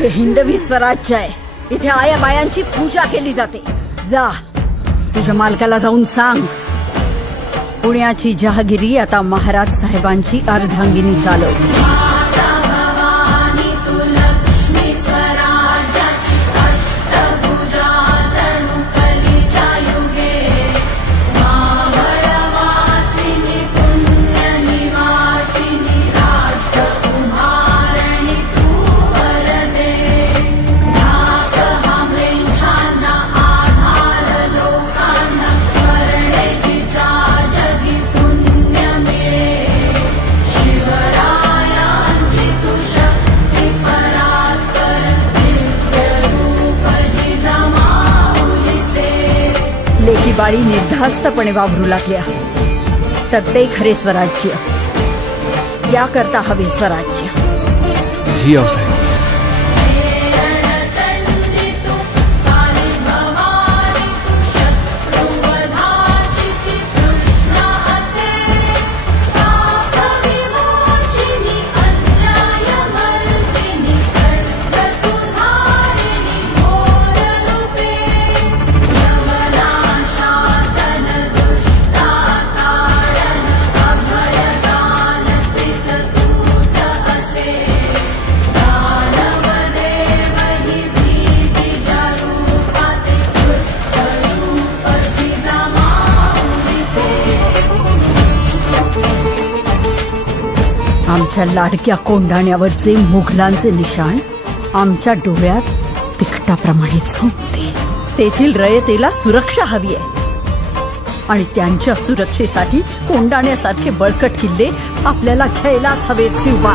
हे हिंदवी स्वराज्य आहे, इथे आया बायांची पूजा केली जाते. जा तुझ्या मालकाला जाऊन सांग, पुण्याची जहागिरी आता महाराज साहेबांची अर्धांगिनी चालवते. लेकी बाळी निर्धास्तपणे वावरू लागल्या तर ते खरे स्वराज्य. याकरता हवे स्वराज्य. जी आऊसाहेब. आमच्या लाडक्या कोंडाण्यावरचे मुघलांचे निशाण आमच्या डोळ्यात तिखटाप्रमाणे झोपते. तेथील रयतेला सुरक्षा हवी आहे आणि त्यांच्या सुरक्षेसाठी कोंडाण्यासारखे बळकट किल्ले आपल्याला घ्यायलाच हवेत. शिवबा